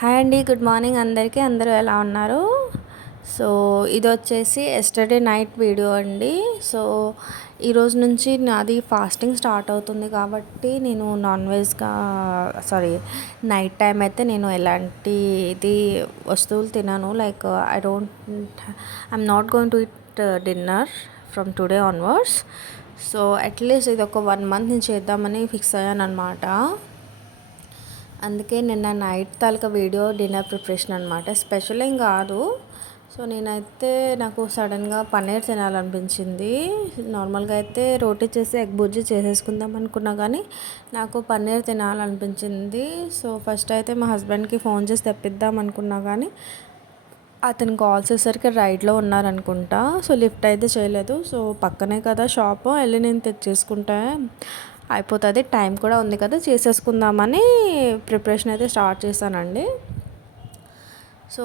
Hi అండి, good morning అందరికీ. అందరూ ఎలా ఉన్నారు? సో ఇది వచ్చేసి ఎస్టర్డే నైట్ వీడియో అండి. సో ఈరోజు నుంచి నాది ఫాస్టింగ్ స్టార్ట్ అవుతుంది కాబట్టి నేను నాన్ వెజ్గా నైట్ టైం అయితే నేను ఎలాంటి ఇది వస్తువులు తినను. Like I'm not going to it dinner from today onwards. So at least ఇది ఒక 1 మంత్ నేను చేద్దామని ఫిక్స్ అయ్యాను అనమాట. అందుకే నిన్న నైట్ తాలూకా వీడియో డిన్నర్ ప్రిపరేషన్ అనమాట. స్పెషల్ ఏం కాదు. సో నేనైతే నాకు సడన్గా పన్నీర్ తినాలనిపించింది. నార్మల్గా అయితే రోటీ చేసి ఎగ్ బుర్జీ చేసేసుకుందాం అనుకున్నా, కానీ నాకు పన్నీర్ తినాలనిపించింది. సో ఫస్ట్ అయితే మా హస్బెండ్కి ఫోన్ చేసి తెప్పిద్దాం అనుకున్నా, కానీ అతను కాల్ చేసేసరికి రైడ్లో ఉన్నారనుకుంటా. సో లిఫ్ట్ అయితే చేయలేదు. సో పక్కనే కదా షాపు, వెళ్ళి నేను తెచ్చేసుకుంటా అయిపోతుంది, టైం కూడా ఉంది కదా చేసేసుకుందామని ప్రిపరేషన్ అయితే స్టార్ట్ చేశానండి. సో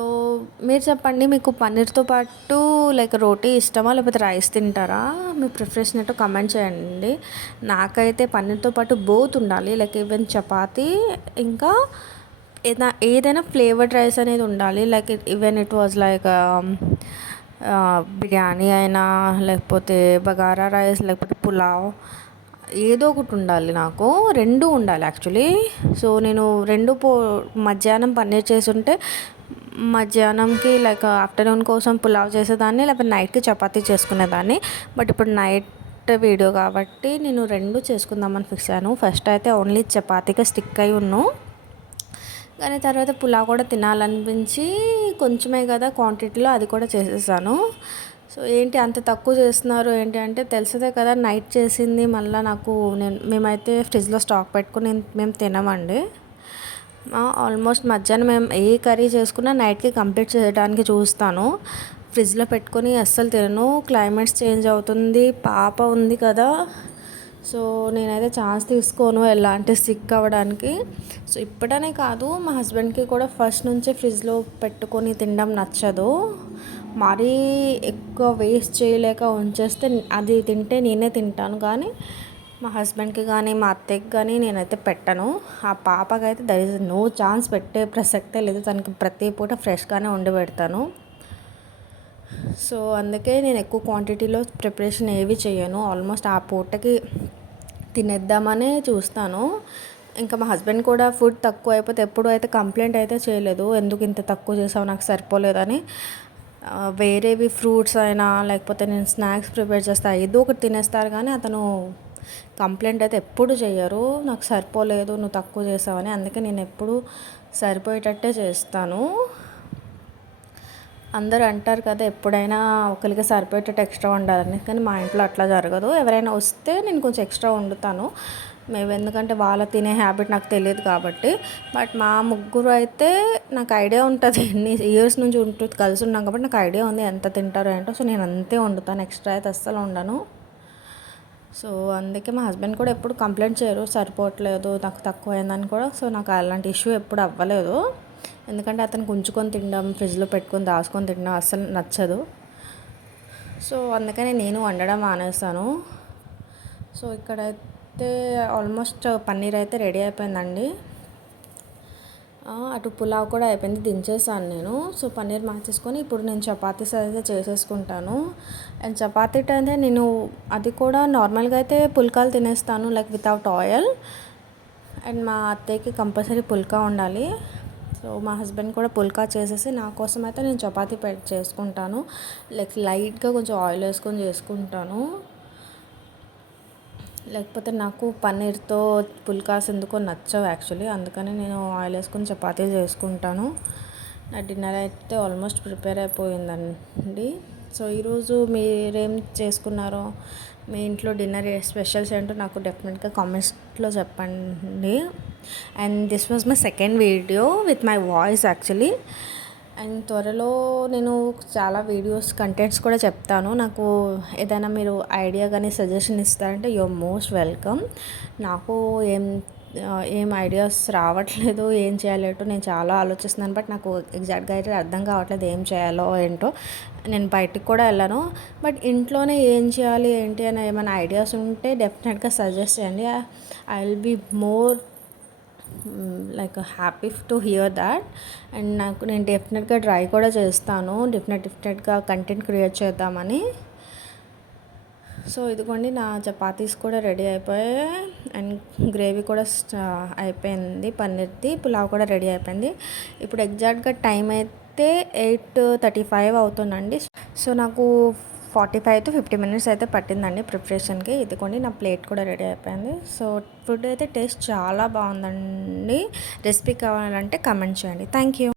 మీరు చెప్పండి, మీకు పన్నీర్తో పాటు లైక్ రోటీ ఇష్టమా లేకపోతే రైస్ తింటారా? మీ ప్రిఫరెన్స్ ఏంటో కమెంట్ చేయండి. నాకైతే పన్నీర్తో పాటు బోత్ ఉండాలి, లైక్ ఈవెన్ చపాతీ ఇంకా ఏదైనా ఫ్లేవర్డ్ రైస్ అనేది ఉండాలి. Like even it was like biryani అయినా, లేకపోతే బగారా రైస్, లేకపోతే పులావ్, ఏదో ఒకటి ఉండాలి. నాకు రెండు ఉండాలి యాక్చువల్లీ. సో నేను మధ్యాహ్నం పన్నీర్ చేసుంటే మధ్యాహ్నంకి లైక్ ఆఫ్టర్నూన్ కోసం పులావ్ చేసేదాన్ని, లేకపోతే నైట్కి చపాతీ చేసుకునేదాన్ని. బట్ ఇప్పుడు నైట్ వీడియో కాబట్టి నేను రెండు చేసుకుందామని ఫిక్స్ అయ్యాను. ఫస్ట్ అయితే ఓన్లీ చపాతీగా స్టిక్ అయి ఉన్నాను, కానీ తర్వాత పులావ్ కూడా తినాలనిపించి కొంచెమే కదా క్వాంటిటీలో అది కూడా చేసేసాను. సో ఏంటి అంత తక్కువ చేస్తున్నారు ఏంటి అంటే, తెలిసిందే కదా నైట్ చేసింది మళ్ళీ మేమైతే ఫ్రిడ్జ్లో స్టాక్ పెట్టుకుని మేము తినమండి. ఆల్మోస్ట్ మధ్యాహ్నం మేము ఏ కర్రీ చేసుకున్నా నైట్కి కంప్లీట్ చేయడానికి చూస్తాను. ఫ్రిడ్జ్లో పెట్టుకొని అస్సలు తినను. క్లైమేట్స్ చేంజ్ అవుతుంది, పాప ఉంది కదా, సో నేనైతే ఛాన్స్ తీసుకోను ఎలాంటి సిక్ అవ్వడానికి. సో ఇప్పుడనే కాదు, మా హస్బెండ్కి కూడా ఫస్ట్ నుంచే ఫ్రిడ్జ్లో పెట్టుకొని తినడం నచ్చదు. మరీ ఎక్కువ వేస్ట్ చేయలేక ఉంచేస్తే అది తింటే నేనే తింటాను, కానీ మా హస్బెండ్కి కానీ మా అత్తయ్యకి కానీ నేనైతే పెట్టను. ఆ పాపకైతే దర్ ఇస్ నో ఛాన్స్, పెట్టే ప్రసక్తే లేదు. తనకి ప్రతి పూట ఫ్రెష్గానే వండి పెడతాను. సో అందుకే నేను ఎక్కువ క్వాంటిటీలో ప్రిపరేషన్ ఏవి చేయను. ఆల్మోస్ట్ ఆ పూటకి తినేద్దామనే చూస్తాను. ఇంకా మా హస్బెండ్ కూడా ఫుడ్ తక్కువ అయిపోతే ఎప్పుడు అయితే కంప్లైంట్ అయితే చేయలేదు, ఎందుకు ఇంత తక్కువ చేసావు నాకు సరిపోలేదని. వేరేవి ఫ్రూట్స్ అయినా లేకపోతే నేను స్నాక్స్ ప్రిపేర్ చేస్తాను ఏదో ఒకటి తినేస్తారు, కానీ అతను కంప్లైంట్ అయితే ఎప్పుడు చేయరు నాకు సరిపోలేదు నువ్వు తక్కువ చేసావని. అందుకే నేను ఎప్పుడు సరిపోయేటట్టే చేస్తాను. అందరూ అంటారు కదా ఎప్పుడైనా ఒకరికి సరిపోయేటట్టు ఎక్స్ట్రా వండాలని, కానీ మా ఇంట్లో అట్లా జరగదు. ఎవరైనా వస్తే నేను కొంచెం ఎక్స్ట్రా వండుతాను, ఎందుకంటే వాళ్ళ తినే హ్యాబిట్ నాకు తెలియదు కాబట్టి. బట్ మా ముగ్గురు అయితే నాకు ఐడియా ఉంటుంది, ఎన్ని ఇయర్స్ నుంచి కలిసి ఉన్నాం కాబట్టి నాకు ఐడియా ఉంది ఎంత తింటారో ఏంటో. సో నేను అంతే వండుతాను, ఎక్స్ట్రా అయితే అస్సలు ఉండను. సో అందుకే మా హస్బెండ్ కూడా ఎప్పుడు కంప్లైంట్ చేయరు సరిపోవట్లేదు నాకు తక్కువ అయిందని కూడా. సో నాకు అలాంటి ఇష్యూ ఎప్పుడు అవ్వలేదు, ఎందుకంటే అతనికి ఉంచుకొని తినడం, ఫ్రిడ్జ్లో పెట్టుకొని దాచుకొని తినడం అస్సలు నచ్చదు. సో అందుకని నేను వండడం మానేస్తాను. సో ఇక్కడైతే ఆల్మోస్ట్ పన్నీర్ అయితే రెడీ అయిపోయిందండి. అటు పులావ్ కూడా అయిపోయింది, దించేసాను నేను. సో పన్నీర్ మార్చేసుకొని ఇప్పుడు నేను చపాతీస్ అయితే చేసేసుకుంటాను. అండ్ చపాతీ అయితే నేను అది కూడా నార్మల్గా అయితే పుల్కాలు తినేస్తాను, లైక్ వితౌట్ ఆయిల్. అండ్ మా అత్తయ్యకి కంపల్సరీ పుల్కా ఉండాలి. సో మా హస్బెండ్ కూడా పుల్కా చేసేసి నా కోసం అయితే నేను చపాతీ చేసుకుంటాను, లైక్ లైట్గా కొంచెం ఆయిల్ వేసుకొని చేసుకుంటాను. లేకపోతే నాకు పన్నీర్తో పుల్కాస్ ఎందుకో నచ్చవు యాక్చువల్లీ, అందుకని నేను ఆయిల్ వేసుకొని చపాతీ చేసుకుంటాను. నా డిన్నర్ అయితే ఆల్మోస్ట్ ప్రిపేర్ అయిపోయిందండి. సో ఈరోజు మీరేం చేసుకున్నారో, మీ ఇంట్లో డిన్నర్ స్పెషల్స్ ఏంటో నాకు డెఫినెట్గా కామెంట్స్లో చెప్పండి. And this was my second video with my voice actually. And త్వరలో నేను చాలా వీడియోస్ కంటెంట్స్ కూడా చెప్తాను. నాకు ఏదైనా మీరు ఐడియా కానీ సజెషన్ ఇస్తారంటే యు ఆర్ మోస్ట్ వెల్కమ్. నాకు ఏం ఐడియాస్ రావట్లేదు, ఏం చేయాలేటో నేను చాలా ఆలోచిస్తున్నాను. బట్ నాకు ఎగ్జాక్ట్గా అయితే అర్థం కావట్లేదు ఏం చేయాలో ఏంటో. నేను బయటికి కూడా వెళ్ళాను, బట్ ఇంట్లోనే ఏం చేయాలి ఏంటి అని ఏమైనా ఐడియాస్ ఉంటే డెఫినెట్గా సజెస్ట్ చేయండి. I will be more like happy to hear that. And నేను డెఫినెట్గా ట్రై కూడా చేస్తాను, డెఫినెట్గా కంటెంట్ క్రియేట్ చేద్దామని. సో ఇదిగోండి నా చపాతీస్ కూడా రెడీ అయిపోయాయి అండ్ గ్రేవీ కూడా అయిపోయింది, పన్నీర్ది పులావ్ కూడా రెడీ అయిపోయింది. ఇప్పుడు ఎగ్జాక్ట్గా టైం అయితే 8:35 అవుతుందండి. సో నాకు 45 to 50 minutes అయితే పట్టిందండి ప్రిపరేషన్కి. ఇదిగోండి నా ప్లేట్ కూడా రెడీ అయిపోయింది. సో ఫుడ్ అయితే టేస్ట్ చాలా బాగుందండి. రెసిపీ కావాలంటే కమెంట్ చేయండి. Thank you.